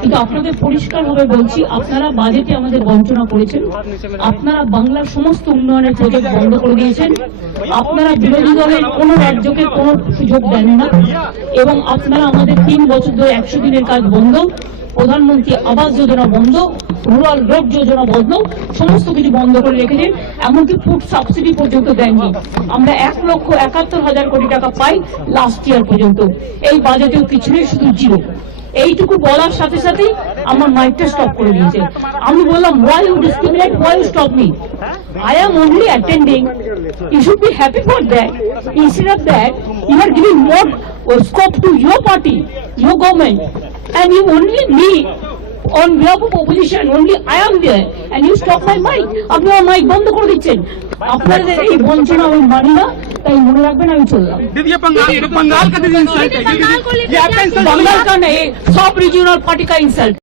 কিন্তু আপনাদের পরিষ্কারভাবে বলছি, আপনারা বাজেটে আমাদের বঞ্চনা করেছেন, আপনারা বাংলার সমস্ত উন্নয়নের প্রজেক্ট বন্ধ করে দিয়েছেন, আপনারা বিরোধী দলের কোন রাজ্যকে কোন সুযোগ দেন না, এবং আপনারা আমাদের 3 বছর ধরে 100 দিনের কাজ বন্ধ, প্রধানমন্ত্রী আবাস যোজনা বন্ধ, রুরাল রোড যোজনা বন্ধ, সমস্ত কিছু বন্ধ করে রেখেছেন, এমনকি ফুড সাবসিডি পর্যন্ত দেননি। আমরা 1,71,000 কোটি টাকা পাই লাস্ট ইয়ার পর্যন্ত, এই বাজেটেও কিছু নেই, শুধু জিরো। এইটুকু বলার সাথে সাথেই আমার মাইকটা স্টপ করে দিয়েছে। আমি বললাম, why you discriminate, why you stop me? I am only attending. You should be happy for that. Instead of that, you are giving more scope to your party, your government, and you only me on behalf of opposition, only I am there, and you stop my mic. আপনি আমার mic বন্ধ করে দিচ্ছেন। আপনাদের এই বঞ্চনা আমি মানি না, তাই মনে রাখবেন আমি চললাম। बंगाल का इंसल्ट है, बंगाल का नहीं, सब रीजनल पार्टी का इंसल्ट।